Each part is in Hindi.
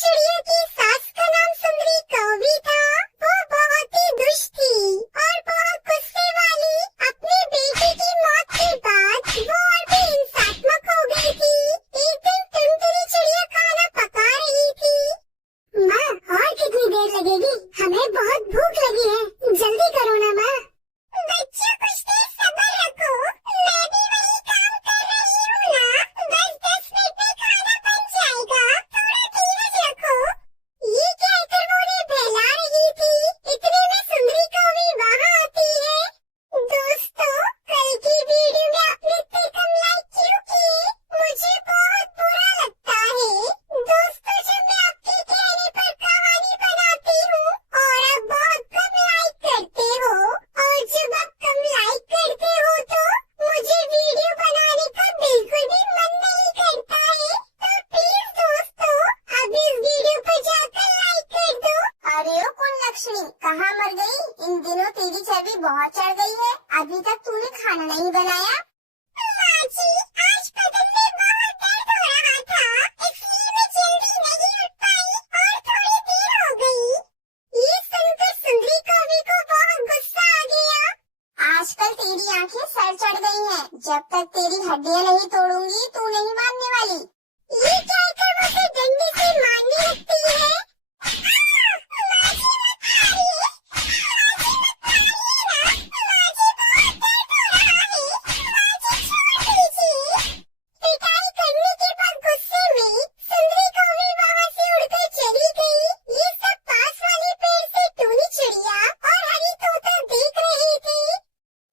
चिड़िया की सास का नाम सुंदरी कौवी था। वो बहुत ही दुष्ट थी और बहुत गुस्से वाली। अपने बेटे की मौत के बाद वो और भी हिंसात्मक हो गई थी। एक दिन टुनटुनी चिड़िया खाना पका रही थी। माँ, और कितनी देर लगेगी? हमें बहुत भूख लगी है, जल्दी करो ना माँ। बच्चों, कुछ देर सब्र रखो, मैं भी वही काम कर रही हूँ ना। बस 10 मिनट में खाना बन जाएगा, थोड़ा धीरज रखो। ये कहकर वो उन्हें बहला रही थी। इतने में सुंदरी कौवी वहाँ आती है। दोस्तों, कल की वीडियो में आपने इतने कम लाइक क्यों किए? मुझे बहुत बुरा लगता है। दोस्तों, जब मैं आपके कहने पर कहानी बनाती हूँ और आप बहुत कम लाइक करते हो, और जब आप कम लाइक करते हो तो मुझे वीडियो बनाने का बिल्कुल भी मन नहीं करता है। तो प्लीज दोस्तों, अब इस वीडियो पर जाकर लाइक कर दो। अरे ओ कौन लक्ष्मी, कहाँ मर गई? इन दिनों तेरी चर्बी बहुत चढ़ गई है। अभी तक तूने खाना नहीं बनाया? माँ जी, आज बदन में बहुत दर्द हो रहा था, इसलिए मैं जल्दी नहीं उठ पाई और थोड़ी देर हो गई। ये सुनकर सुंदरी कौवी को बहुत गुस्सा आ गया। आजकल तेरी आंखें सर चढ़ गई हैं। जब तक तेरी हड्डियां नहीं तोड़ूंगी तू नहीं मानने वाली। ये कहकर वो उसे डंडे से मारने लगती है। माँ जी, मत मारिए। माँ जी, मत मारिए ना। माँ जी, बहुत दर्द हो रहा है। माँ जी, छोड़ दीजिए। पिटाई करने के बाद गुस्से में सुंदरी कौवी वहाँ से उड़कर चली गई। ये सब पास वाले पेड़ से टूनी चिड़िया और हरी तोता देख रहे थे।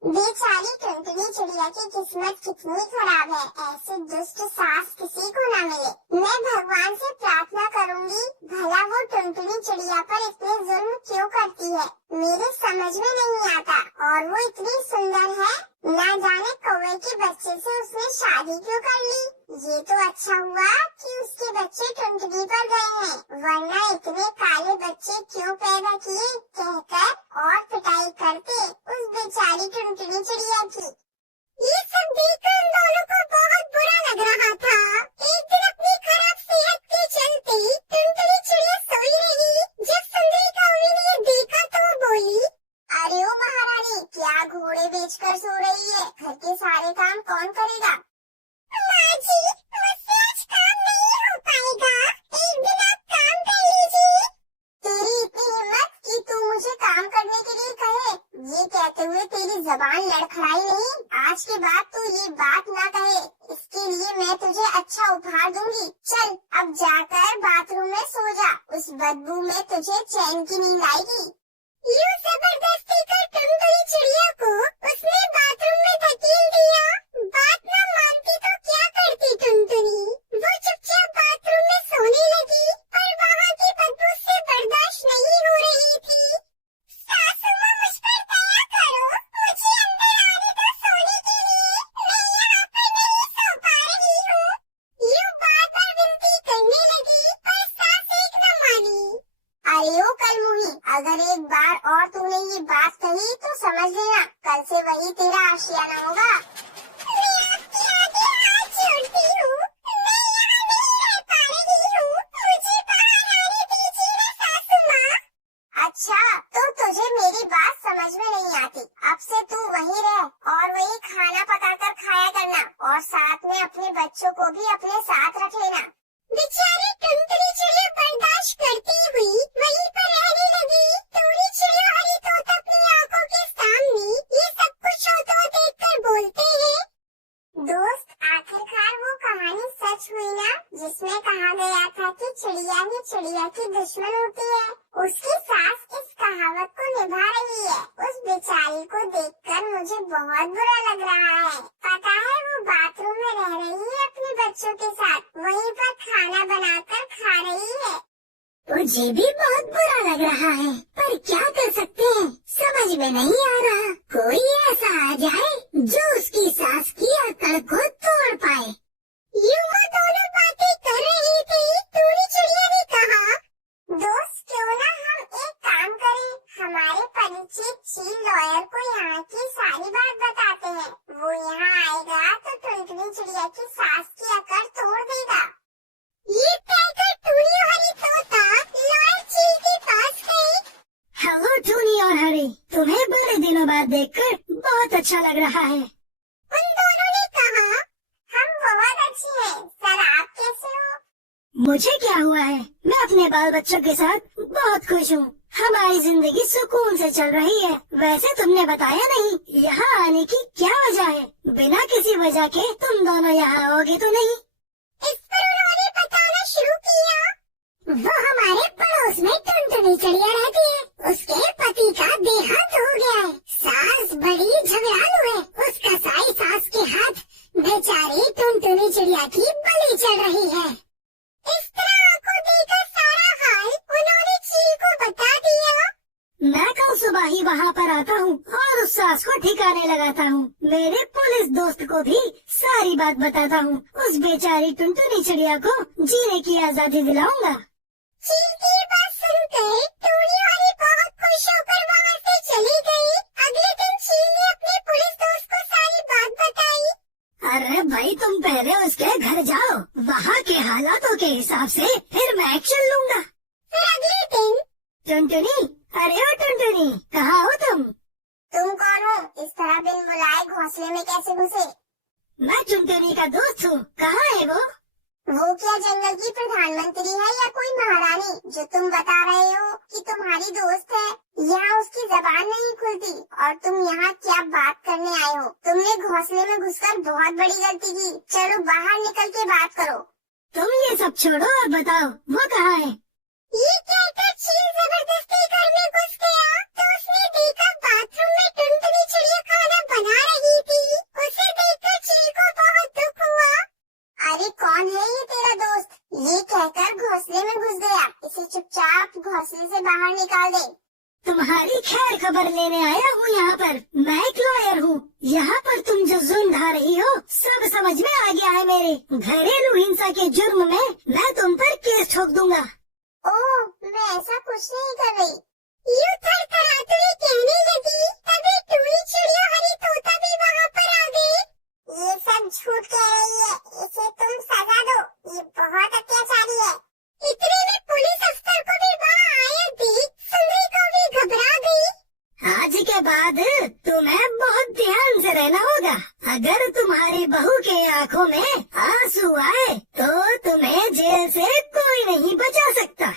बेचारी टुनटुनी चिड़िया की किस्मत कितनी खराब है। ऐसे दुष्ट सास किसी को न मिले। मैं भगवान से प्रार्थना करूंगी, भला वो टुनटुनी चिड़िया पर इतने जुल्म क्यों करती है। मेरे समझ में नहीं आता। और वो इतनी सुंदर है, ना जाने कौवे के बच्चे से उसने शादी क्यों कर ली। ये तो अच्छा हुआ कि उसके बच्चे टुनटुनी पर गए हैं, वरना इतने काले बच्चे क्यों पैदा किए कहकर और पिटाई करते उस बेचारी टुनटुनी चिड़िया की। ये सब देखकर उन दोनों को बहुत बुरा लग रहा था। एक दिन अपनी खराब सेहत के चलते टुनटुनी चिड़िया सोई रही। जब सुंदरी कौवी ने ये देखा तो वो बोली, अरे ओ महारानी, क्या घोड़े बेचकर सो रही है? घर के सारे काम कौन करेगा? माँ जी, मुझसे आज काम नहीं हो पाएगा। एक दिन आप काम कर लीजिए। तेरी इतनी हिम्मत कि तू मुझे काम करने के लिए कहे। ये कहते हुए तेरी जबान लड़खड़ाई नहीं। आज के बाद तू ये बात ना कहे। इसके लिए मैं तुझे अच्छा उपहार दूंगी। चल अब जाकर बाथरूम में सो जा। उस बदबू में तुझे चैन की नींद आएगी। यूं जबरदस्ती कर टुनटुनी चिड़िया को उसने बाथरूम में धकेल दिया। बात न मानती तो क्या करती टुनटुनी? वो चुपचाप बाथरूम में सोने लगी, पर वहाँ की बदबू से बर्दाश्त नहीं हो रही थी। सासू माँ, मुझ पर दया करो, मुझे अंदर आने दो सोने के लिए। मैं यहाँ पर नहीं सो पा रही हूँ। यूं बार बार विनती करने लगी, पर सास एक न मानी। अरे ओ कलमुही, अगर एक बार और तूने ये बात कही तो समझ लेना कल से वही तेरा आशियाना होगा। मैं आपके आगे हाथ जोड़ती हूँ, मैं यहाँ नहीं रह पा रही हूँ। मुझे बाहर आने दीजिए ना सासू माँ। अच्छा, तो तुझे मेरी बात समझ में नहीं आती। अब से तू वहीं रह और वही खाना पकाकर खाया करना, और साथ में अपने बच्चों को भी अपने साथ रख लेना। बेचारी टुनटुनी चिड़िया बर्दाश्त करती हुई वहीं पर रहने लगी। टूनी चिड़िया हरी तोता अपनी आंखों के सामने ये सब कुछ होता देखकर बोलते हैं, दोस्त, आखिरकार वो कहानी सच हुई ना, जिसमें कहा गया था कि चिड़िया ही चिड़िया की दुश्मन होती है। उसकी सास इस कहावत को निभा रही है। उस बेचारी को देखकर मुझे बहुत बुरा लग रहा है। पता है वो बाथरूम में रह रही है अपने बच्चों के साथ, वहीं पर खाना बनाकर खा रही है। मुझे भी बहुत बुरा लग रहा है, पर क्या कर सकते हैं, समझ में नहीं आ रहा। कोई ऐसा आ जाए जो उसकी सास की अकड़ को तोड़ पाए। यूं वो दोनों बातें कर रही थी। टूनी चिड़िया ने कहा, दोस्त, क्यों ना हम एक काम करें, हमारे परिचित चील लॉयर को यहाँ की सारी बात बताते हैं। वो यहाँ आएगा तो टुनटुनी चिड़िया की सास की अकड़ तोड़ देगा। ये कहकर टूनी और हरी तोता देखकर बहुत अच्छा लग रहा है। उन दोनों ने कहा, हम बहुत अच्छे हैं सर, आप कैसे हो? मुझे क्या हुआ है, मैं अपने बाल बच्चों के साथ बहुत खुश हूँ। हमारी जिंदगी सुकून से चल रही है। वैसे तुमने बताया नहीं यहाँ आने की क्या वजह है? बिना किसी वजह के तुम दोनों यहाँ आओगे तो नहीं? इस पर उन्होंने बताना शुरू किया, वो हमारे पड़ोस में टुनटुनी चिड़िया रहती है। उसके पति का देहांत हो गया है। सास बड़ी झगड़ालू है। उसका साई सास के हाथ बेचारी टुनटुनी चिड़िया की बलि चढ़ रही है। इस तरह को देखकर सारा हाल उन्होंने चील को बता दिया। मैं कल सुबह ही वहाँ पर आता हूँ और उस सास को ठिकाने लगाता हूँ। मेरे पुलिस दोस्त को भी सारी बात बताता हूँ। उस बेचारी टुनटुनी चिड़िया को जीने की आजादी दिलाऊंगा। चील की बात सुनकर टूनी वाली बहुत खुश होकर वहाँ से चली गई। अगले दिन चील ने अपने पुलिस दोस्त को सारी बात बताई। अरे भाई तुम पहले उसके घर जाओ, वहाँ के हालातों के हिसाब से फिर मैं एक्शन लूंगा। फिर अगले दिन, टुनटुनी, अरे ओ टुनटुनी, कहाँ हो तुम? तुम कौन हो? इस तरह बिन बुलाए घोंसले में कैसे घुसे? मैं टुनटुनी का दोस्त हूँ। कहाँ है वो? वो क्या जंगल की प्रधानमंत्री है या कोई महारानी जो तुम बता रहे हो कि तुम्हारी दोस्त है? यहाँ उसकी जबान नहीं खुलती और तुम यहाँ क्या बात करने आए हो? तुमने घोंसले में घुसकर बहुत बड़ी गलती की। चलो बाहर निकल के बात करो। तुम ये सब छोड़ो और बताओ वो कहाँ है? ये कहकर चील जबरदस्ती घर में घुस गया तो उसने देखा बाथरूम में टुनटुनी चिड़िया खाना बना रही थी। उसे देखकर चील को बहुत दुख हुआ। अरे कौन है ये तेरा दोस्त? ये कहकर घोंसले में घुस गया। इसे चुपचाप घोंसले से बाहर निकाल दे। तुम्हारी खैर खबर लेने आया हूँ यहाँ पर। मैं एक लॉयर हूँ। यहाँ पर तुम जो जुर्म ढा रही हो सब समझ में आ गया है मेरे। घरेलू हिंसा के जुर्म में मैं तुम पर केस ठोक दूंगा। ओह, मैं ऐसा कुछ नहीं कर रही। यूं थरथराते हुए कहने लगी, तभी टूनी चिड़िया हरी तोता भी वहाँ पर आ गई। ये सब झूठ कह रही है, इसे तुम सजा दो। ये बहुत अत्याचारी है। इतने में पुलिस अफसर को भी वहाँ आया देख सुंदरी को भी घबरा गई। आज के बाद तुम्हें बहुत ध्यान से रहना होगा। अगर तुम्हारी बहू के आँखों में आंसू आए तो तुम्हें जेल से कोई नहीं बचा सकता।